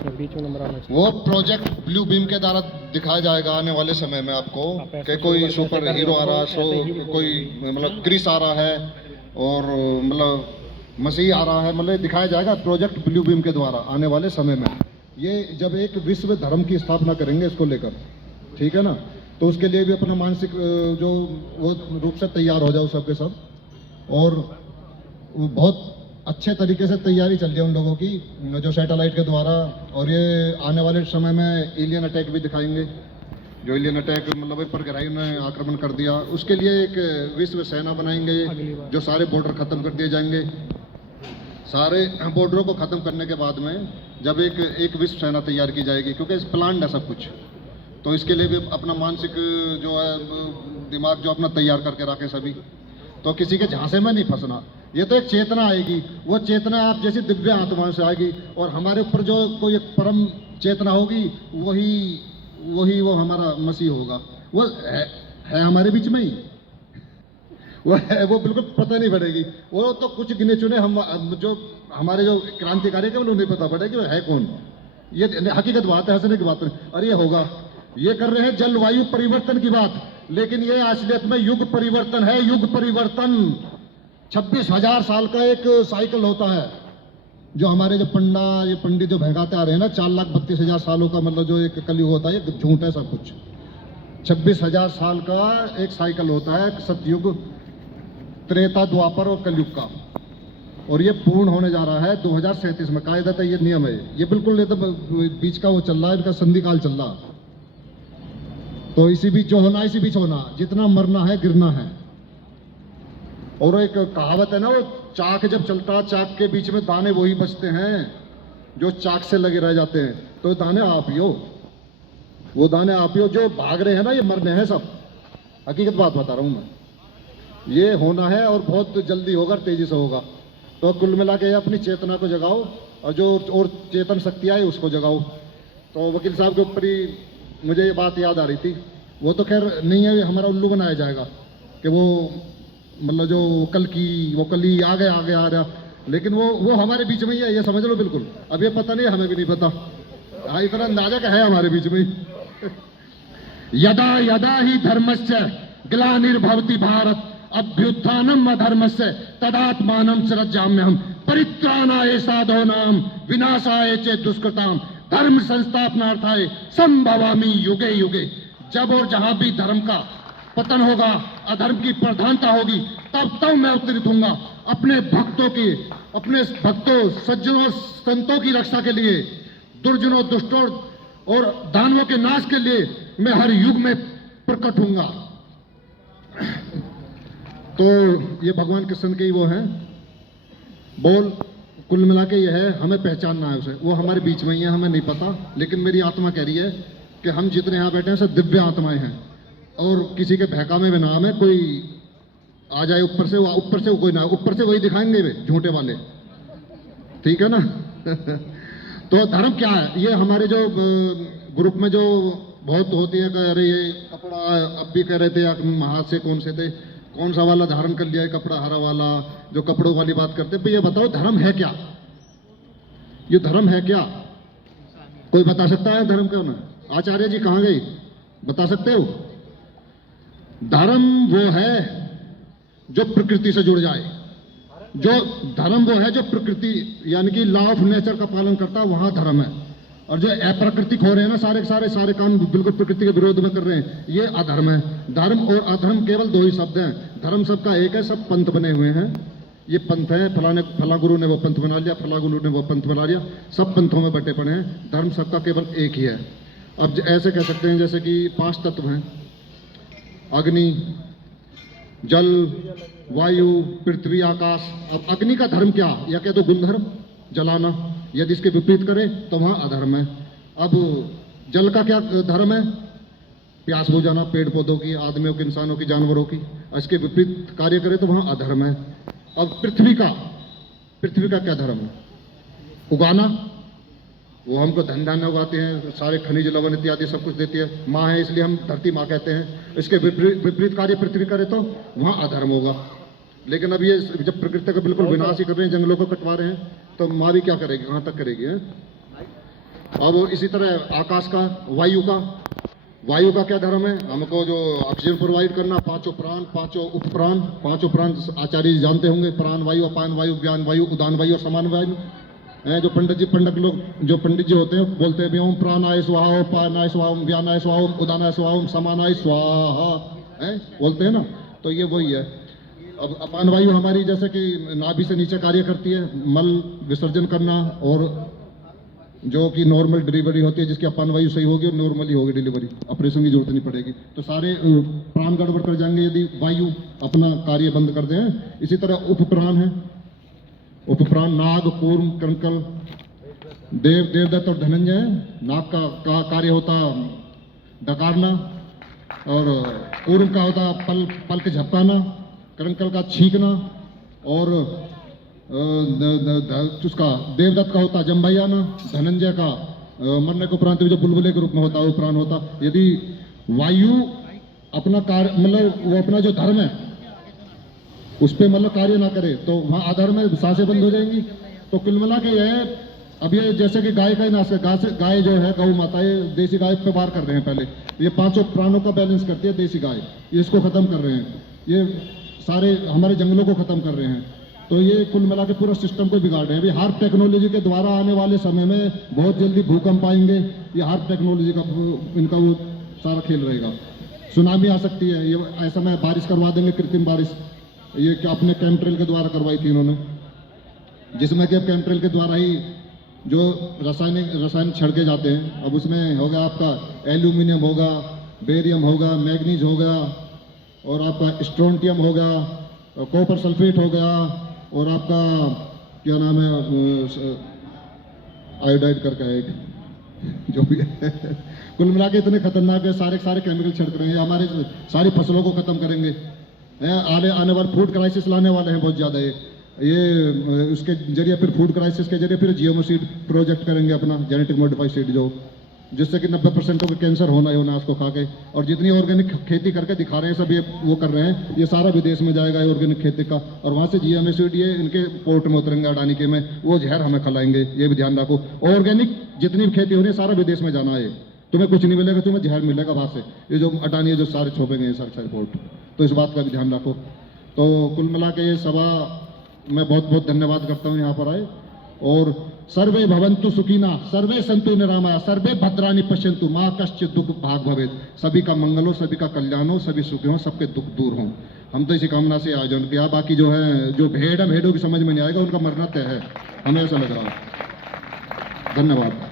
बीच में नंबर आना चाहिए। वो प्रोजेक्ट ब्लू बीम के द्वारा दिखाया जाएगा आने वाले समय में आपको कि कोई सुपर हीरो आ रहा है, कोई मतलब क्रिस आ रहा है और मतलब मसीह आ रहा है, मतलब दिखाया जाएगा प्रोजेक्ट ब्लू बीम के द्वारा आने वाले समय में। ये जब एक विश्व धर्म की स्थापना करेंगे इसको लेकर, ठीक है ना, तो उसके लिए भी अपना मानसिक जो वो रूप से तैयार हो जाओ सबके सब। और वो बहुत अच्छे तरीके से तैयारी चल रही है उन लोगों की जो सैटेलाइट के द्वारा। और ये आने वाले समय में एलियन अटैक भी दिखाएंगे, जो एलियन अटैक मतलब पर गहराई में आक्रमण कर दिया, उसके लिए एक विश्व सेना बनाएंगे जो सारे बॉर्डर खत्म कर दिए जाएंगे। सारे बॉर्डरों को खत्म करने के बाद में जब एक विश्व सेना तैयार की जाएगी, क्योंकि इस प्लान है सब कुछ, तो इसके लिए भी अपना मानसिक जो है दिमाग जो अपना तैयार करके रखे सभी, तो किसी के झांसे में नहीं फंसना। ये तो एक चेतना आएगी, वो चेतना आप जैसी दिव्य आत्माओं से आएगी और हमारे ऊपर जो कोई एक परम चेतना होगी वही वो हमारा मसीह होगा। वो है हमारे बीच में ही, वो बिल्कुल पता नहीं पड़ेगी। वो तो कुछ गिने चुने हम जो हमारे जो क्रांतिकारी है उन्हें पता पड़ेगा कि है कौन। ये हकीकत बात है, हंसने की बात नहीं। और ये होगा, ये कर रहे हैं जलवायु परिवर्तन की बात, लेकिन ये असलियत में युग परिवर्तन है। युग परिवर्तन 26,000 साल का एक साइकिल होता है, जो हमारे जो ये पंडित जो भगाते आ रहे हैं ना, 4,32,000 सालों का मतलब जो एक कलयुग होता है, ये झूठ है सब कुछ। 26,000 साल का एक साइकिल होता है, सतयुग, त्रेता, द्वापर और कलयुग का, और ये पूर्ण होने जा रहा है 2037 में। कायदता ये नियम है, ये बिल्कुल तो बीच का वो चल रहा है, इनका संधि काल चल रहा। तो इसी बीच जो होना इसी बीच होना, जितना मरना है गिरना है। और एक कहावत है ना, वो चाक जब चलता है चाक के बीच में दाने वही बचते हैं जो चाक से लगे रह जाते हैं। तो दाने आप ही हो, वो दाने आप ही हो। जो भाग रहे हैं ना, ये मरने हैं सब। हकीकत बात बता रहा हूं मैं, ये होना है और बहुत जल्दी होगा, तेजी से होगा। तो कुल मिला के अपनी चेतना को जगाओ और जो और चेतन शक्ति आई उसको जगाओ। तो वकील साहब के ऊपर ही मुझे ये बात याद आ रही थी। वो तो खैर नहीं है, हमारा उल्लू बनाया जाएगा कि वो मतलब जो कल ही आ रहा, लेकिन वो हमारे बीच में ही है, ये समझ लो बिल्कुल। अब ये पता नहीं, हमें भी नहीं पता। हाँ, इतना अंदाजा का है हमारे बीच में ही। यदा यदा ही धर्मस्य ग्लानिर्भवति भारत अभ्युत्थानम अधर्मस्य तदात्मानं सृजाम्यहम् परित्राणाय साधूनां विनाशाय च दुष्कृताम् धर्म संस्थापनार्थाय संभवामि युगे युगे। जब और जहां भी धर्म का पतन होगा, अधर्म की प्रधानता होगी, तब मैं अवतरित होऊंगा अपने भक्तों सज्जनों संतों की रक्षा के लिए, दुर्जनों दुष्टों और दानवों के नाश के लिए मैं हर युग में प्रकट होऊंगा। तो ये भगवान कृष्ण के ही वो हैं बोल। कुल मिला के ये है, हमें पहचानना है उसे। वो हमारे बीच में ही है, हमें नहीं पता, लेकिन मेरी आत्मा कह रही है कि हम जितने यहाँ बैठे हैं सब दिव्य आत्माएं हैं। और किसी के बहकावे में ना हमें कोई आ जाए ऊपर से कोई ना, ऊपर से वही दिखाएंगे वे झूठे वाले, ठीक है ना। तो धर्म क्या है? ये हमारे जो ग्रुप में जो बहुत होती है, कह रहे ये कपड़ा, अब भी कह रहे थे हाथ से कौन से थे, कौन सा वाला धारण कर लिया है कपड़ा, हरा वाला, जो कपड़ों वाली बात करते हैं। ये बताओ धर्म है क्या? ये धर्म है क्या? कोई बता सकता है धर्म क्या है? आचार्य जी कहाँ गई, बता सकते हो? धर्म वो है जो प्रकृति से जुड़ जाए। जो धर्म वो है जो प्रकृति यानी कि लॉ ऑफ नेचर का पालन करता है, वहां धर्म है। और जो अप्राकृतिक हो रहे हैं ना, सारे काम बिल्कुल प्रकृति के विरोध में कर रहे हैं, ये अधर्म है। धर्म और अधर्म केवल दो ही शब्द हैं, धर्म सबका एक है। सब पंथ बने हुए हैं, ये पंथ है, फला गुरु ने वो पंथ बना लिया, फला गुरु ने वो पंथ बना लिया, सब पंथों में बटे पड़े हैं। धर्म सबका केवल एक ही है। अब ऐसे कह सकते हैं जैसे कि 5 तत्व हैं, अग्नि, जल, वायु, पृथ्वी, आकाश। अब अग्नि का धर्म क्या, या कह दो गुणधर्म, जलाना। यदि इसके विपरीत करे तो वहां अधर्म है। अब जल का क्या धर्म है? प्यास बुझाना, पेड़ पौधों की, आदमियों की, इंसानों की, जानवरों की। इसके विपरीत कार्य करे तो वहां अधर्म है। अब पृथ्वी का क्या धर्म है? उगाना। वो हमको धन धान्य उगाते हैं, सारे खनिज लवण इत्यादि सब कुछ देती है, माँ है इसलिए हम धरती माँ कहते हैं। इसके विपरीत कार्य पृथ्वी करे तो वहां अधर्म होगा। लेकिन अब ये जब प्रकृति का बिल्कुल विनाश ही कर रहे हैं, जंगलों को कटवा रहे हैं, तो माँ भी क्या करेगी, कहाँ तक करेगी है? अब इसी तरह आकाश का, वायु का क्या धर्म है? हमको जो ऑक्सीजन प्रोवाइड करना, पांचों प्राण, पांचों उपप्राण, पांचों प्राण आचार्य जी जानते होंगे, प्राण वायु, अपान वायु, व्यान वायु, उदान वायु और समान वायु है। जो पंडित लोग, जो पंडित जी होते हैं बोलते हैं ओम प्राणाय स्वाहा, ओम पानाय स्वाहा, ओम व्यानाय स्वाहा, ओम उदानाय स्वाहा, ओम समानाय स्वाहा, है बोलते हैं ना, तो ये वही है। अब अपान वायु हमारी जैसे कि नाभि से नीचे कार्य करती है, मल विसर्जन करना, और जो कि नॉर्मल डिलीवरी होती है, जिसकी अपान वायु सही होगी और नॉर्मली होगी डिलीवरी, ऑपरेशन की जरूरत नहीं पड़ेगी। तो सारे प्राण गड़बड़ कर जाएंगे यदि वायु अपना कार्य बंद कर दें। इसी तरह उपप्राण है, उपप्राण नाग, कूर्म, कंकल, देवदत्त और धनंजय। नाग का कार्य होता डकारना, और कूर्म का होता पलक झपकाना, कंकल का छींकना, और उसका देवदत्त का होता जम्भैयाना, धनंजय का मरने के उपरांत जो बुलबुले के रूप में होता है वो प्राण होता। यदि वायु अपना कार्य, मतलब वो अपना जो धर्म है उस पर मतलब कार्य ना करे तो वहाँ अधर्म में सांसें बंद हो जाएंगी। तो कुल मिला के यह, अब ये जैसे कि गाय का ही नाश है, गाय जो है गौ माता, ये देसी गाय पे वार कर रहे हैं पहले, ये पांचों प्राणों का बैलेंस करती है देसी गाय, ये इसको खत्म कर रहे हैं, ये सारे हमारे जंगलों को खत्म कर रहे हैं। तो ये कुल मिला के पूरा सिस्टम को बिगाड़ रहे हैं। अभी हार्प टेक्नोलॉजी के द्वारा आने वाले समय में बहुत जल्दी भूकंप आएंगे, ये हार्प टेक्नोलॉजी का इनका वो सारा खेल रहेगा। सुनामी आ सकती है, ये ऐसा में बारिश करवा देंगे, कृत्रिम बारिश, ये क्या अपने केमट्रेल के द्वारा करवाई थी इन्होंने, जिसमें कि अब केमट्रेल के द्वारा ही जो रसायन छिड़के जाते हैं, अब उसमें होगा आपका एल्यूमिनियम होगा, बेरियम होगा, मैग्नीज होगा, और आपका स्ट्रोंटियम होगा, कॉपर सल्फेट हो गया, और आपका क्या नाम है आयोडाइड करके है एक जो भी है। कुल मिला के इतने खतरनाक है, सारे केमिकल छिड़क रहे हैं, हमारे सारी फसलों को खत्म करेंगे। आने वाले फूड क्राइसिस लाने वाले हैं बहुत ज़्यादा। ये उसके जरिए फिर फूड क्राइसिस के जरिए फिर जीएमओ सीड प्रोजेक्ट करेंगे अपना, जेनेटिक मॉडिफाइड सीड, जो जिससे कि 90% को कैंसर होना ही होना उसको खा के। और जितनी ऑर्गेनिक खेती करके दिखा रहे हैं सब, ये वो कर रहे हैं, ये सारा विदेश में जाएगा ऑर्गेनिक खेती का, और वहाँ से जीएमओ सीड ये इनके पोर्ट में उतरेंगे अडानी के में, वो जहर हमें खिलाएंगे। ये भी ध्यान रखो, ऑर्गेनिक जितनी भी खेती हो रही है सारा विदेश में जाना है, तुम्हें कुछ नहीं मिलेगा, तुम्हें जहर मिलेगा बाहर से, ये जो अडानी है जो सारे छोपेंगे सारे पोर्ट। तो इस बात का भी ध्यान रखो। तो कुल मिला के ये सभा मैं बहुत बहुत धन्यवाद करता हूँ यहाँ पर आए। और सर्वे भवन्तु सुखिना, सर्वे सन्तु निरामया, सर्वे भद्राणि पश्यन्तु, माँ कश्चित् दुख भाग भवेत्। सभी का मंगल हो, सभी का कल्याण हो, सभी सुखी हो, सबके दुख दूर हों। हम तो इसी कामना से आयोजन किया। बाकी जो है जो भेड़ों की समझ में नहीं आएगा, उनका मरना तय है, हमें ऐसा लग रहा है। धन्यवाद।